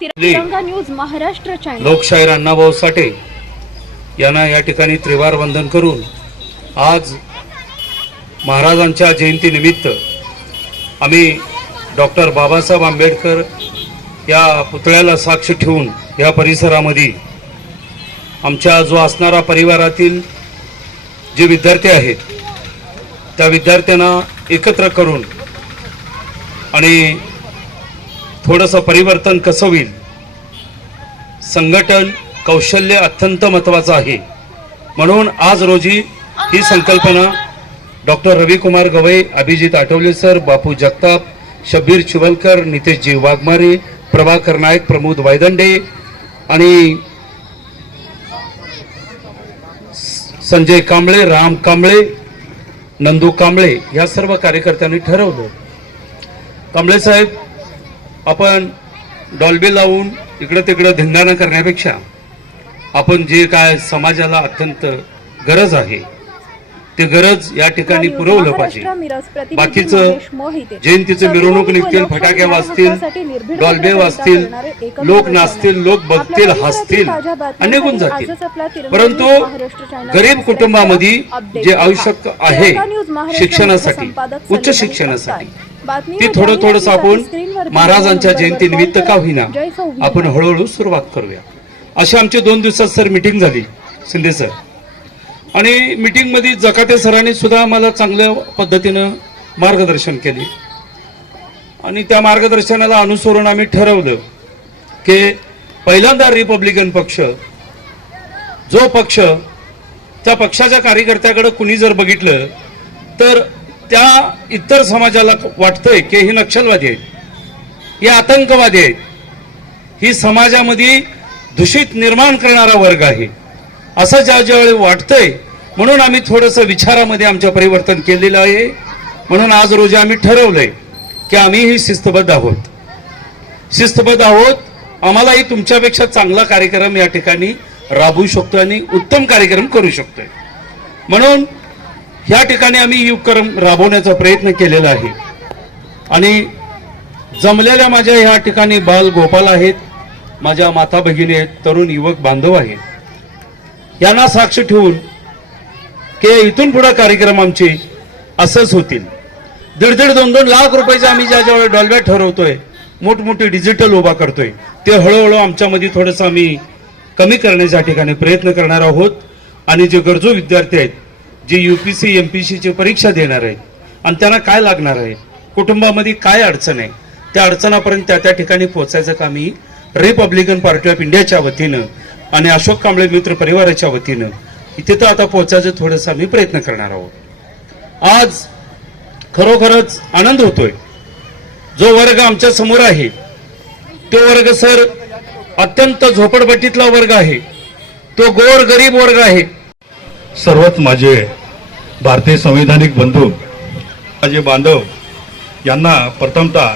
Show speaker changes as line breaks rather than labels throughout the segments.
तिरंगा news Maharashtra channel
लोकशाहीर अण्णाभाऊ साठे यांना या ठिकाणी त्रिवार वंदन करून आज महाराजांच्या जयंतीनिमित्त आम्ही डॉक्टर बाबासाहेब आंबेडकर या पुतळ्याला साक्ष ठेवून या परिसरामध्ये आमच्या जो असणारा परिवारातील जे विद्यार्थी आहेत त्या विद्यार्थ्यांना एकत्र करून आणि थोडंसं परिवर्तन कसं होईल? संघटन कौशल्य अत्यंत महत्वाचं आहे. म्हणून आज रोजी ही संकल्पना डॉक्टर रविकुमार गवई अभिजित आठवले सर बापू जगताप शब्बीर चिवलकर नितेशजी वाघमारे प्रभाकर नाईक प्रमोद वायदंडे आणि संजय कांबळे राम कांबळे नंदू कांबळे या सर्व कार्यकर्त्यांनी ठरवलं. कांबळे साहेब आपण डॉल्बी लावून इकडं तिकडं धिंगाणा करण्यापेक्षा आपण जे काय समाजाला अत्यंत गरज आहे ते गरज या ठिकाणी पुरवलं पाहिजे. बाकीचं जयंतीचं मिरवणूक निघतील फटाके वाजतील डॉल्बे वाजतील लोक नाचतील लोक बघतील हसतील आणि निघून जातील परंतु गरीब कुटुंबामध्ये जे आवश्यक आहे शिक्षणासाठी उच्च शिक्षणासाठी ती थोडं थोडंसं आपण महाराजांच्या जयंतीनिमित्त का होईना आपण हळूहळू सुरुवात करूया. अशी आमची दोन दिवसात सर मिटिंग झाली शिंदे सर. आणि मिटिंगमध्ये जकाते सरांनी सुद्धा आम्हाला चांगल्या पद्धतीनं मार्गदर्शन केले. आणि त्या मार्गदर्शनाला अनुसरून आम्ही ठरवलं की पहिल्यांदा रिपब्लिकन पक्ष जो पक्ष त्या पक्षाच्या कार्यकर्त्याकडे कुणी जर बघितलं तर त्या इतर समाजाला वाटतंय की हे नक्षलवादी आहेत हे आतंकवादी आहेत. ही समाजामध्ये दूषित निर्माण करणारा वर्ग आहे. असं ज्या ज्यावेळी वाटतंय म्हणून आम्ही थोडंसं विचारामध्ये आमच्या परिवर्तन केलेलं आहे. म्हणून आज रोजी आम्ही ठरवलंय की आम्हीही शिस्तबद्ध आहोत. शिस्तबद्ध आहोत आम्हालाही तुमच्यापेक्षा चांगला कार्यक्रम या ठिकाणी राबवू शकतो आणि उत्तम कार्यक्रम करू शकतोय. म्हणून या ठिकाणी आम्ही उपक्रम राबवण्याचा प्रयत्न केलेला आहे. आणि जमलेल्या माझ्या ह्या ठिकाणी बाल गोपाल आहेत माझ्या माता भगिनी आहेत तरुण युवक बांधव आहेत. यांना साक्ष ठेवून की इथून पुढे कार्यक्रम आमचे असंच होतील. दीड दीड दोन दोन लाख रुपयाचे आम्ही ज्या ज्यावेळी डॉलबॅट ठरवतोय मोठमोठे डिजिटल उभा करतोय ते हळूहळू आमच्यामध्ये थोडंसं आम्ही कमी करण्याच्या ठिकाणी प्रयत्न करणार आहोत. आणि जे गरजू विद्यार्थी आहेत जे पी सीची परीक्षा देणार आहेत आणि त्यांना काय लागणार आहे? कुटुंबामध्ये काय अडचण आहे? त्या अडचणापर्यंत त्या त्या ठिकाणी पोहोचायचं काम ही रिपब्लिकन पार्टी ऑफ इंडियाच्या वतीनं आणि अशोक कांबळे मित्र परिवाराच्या वतीनं तिथं आता पोहोचायचं थोडंसं आम्ही प्रयत्न करणार आहोत. आज खरोखरच आनंद होतोय. जो वर्ग आमच्यासमोर आहे तो वर्ग सर अत्यंत झोपडपट्टीतला वर्ग आहे. तो गोर गरीब वर्ग आहे.
सर्वात माझे भारतीय संविधानिक बंधू राजे बांधव यांना प्रथमतः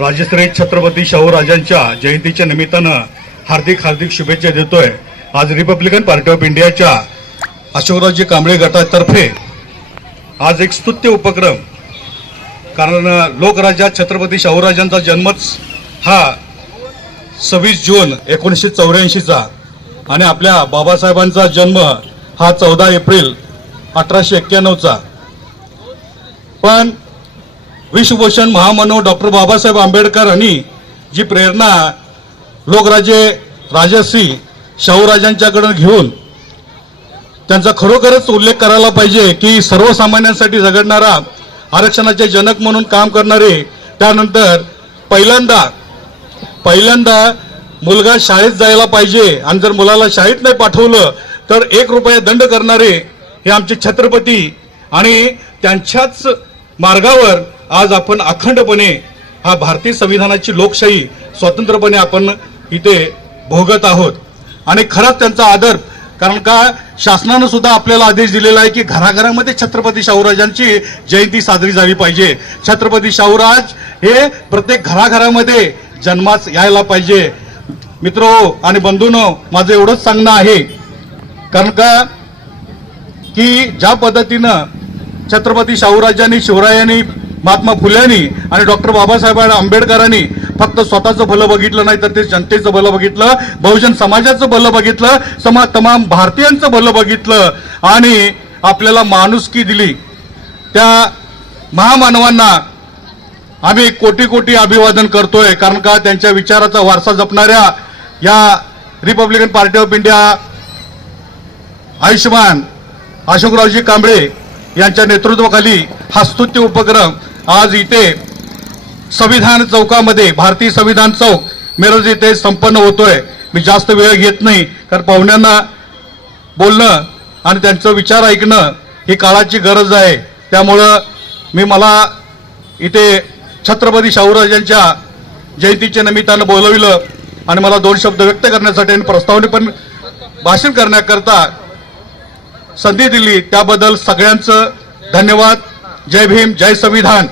राजश्री छत्रपती शाहूराजांच्या जयंतीच्या निमित्तानं हार्दिक हार्दिक शुभेच्छा देतोय. आज रिपब्लिकन पार्टी ऑफ इंडियाच्या अशोकरावजी कांबळे गटातर्फे आज एक स्तुत्य उपक्रम कारण लोकराज्यात छत्रपती शाहूराजांचा जन्मच हा सव्वीस जून एकोणीसशे चौऱ्याऐंशीचा आणि आपल्या बाबासाहेबांचा जन्म हा चौदा एप्रिल अठराशे एक्क्याण्णवचा. पण विश्वभूषण महामानव डॉक्टर बाबासाहेब आंबेडकरांनी जी प्रेरणा लोकराजे राजश्री शाहूराजांच्याकडून घेऊन त्यांचा खरोखरच उल्लेख करायला पाहिजे की सर्वसामान्यांसाठी झगडणारा आरक्षणाचे जनक म्हणून काम करणारे त्यानंतर पहिल्यांदा पहिल्यांदा मुलगा शाळेत जायला पाहिजे आणि जर मुलाला शाळेत नाही पाठवलं तर एक रुपया दंड करणारे हे आमचे छत्रपती आणि त्यांच्याच मार्गावर आज आपण अखंडपणे हा भारतीय संविधानाची लोकशाही स्वतंत्रपणे आपण इथे भोगत आहोत. आणि खरंच त्यांचा आदर कारण का शासनानं सुद्धा आपल्याला आदेश दिलेला आहे की घराघरामध्ये छत्रपती शाहूराजांची जयंती साजरी झाली पाहिजे. छत्रपती शाहूराज हे प्रत्येक घराघरामध्ये जन्मास यायला पाहिजे. मित्र आणि बंधूनो माझं एवढंच सांगणं आहे. कारण का की ज्या पद्धतीनं छत्रपती शाहूराजांनी शिवरायांनी महात्मा फुल्यांनी आणि डॉक्टर बाबासाहेब आंबेडकरांनी फक्त स्वतःचं भलं बघितलं नाही तर ते जनतेचं भलं बघितलं बहुजन समाजाचं भलं बघितलं समा तमाम भारतीयांचं भलं बघितलं आणि आपल्याला माणुसकी दिली. त्या महामानवांना आम्ही कोटी कोटी अभिवादन करतोय कारण का त्यांच्या विचाराचा वारसा जपणाऱ्या या रिपब्लिकन पार्टी ऑफ इंडिया आयुष्यमान अशोकरावजी कांबळे यांच्या नेतृत्वाखाली हा स्तुत्य उपक्रम आज इथे संविधान चौकामध्ये भारतीय संविधान चौक मिरज इथे संपन्न होतोय. मी जास्त वेळ घेत नाही कारण पाहुण्यांना बोलणं आणि त्यांचं विचार ऐकणं ही काळाची गरज आहे. त्यामुळं मी मला इथे छत्रपती शाहूराजांच्या जयंतीच्या निमित्तानं बोलविलं आणि मला दोन शब्द व्यक्त करण्यासाठी आणि प्रस्तावने पण भाषण करण्याकरता संधी दिली. त्याबद्दल सगळ्यांचं धन्यवाद. जय भीम जय संविधान.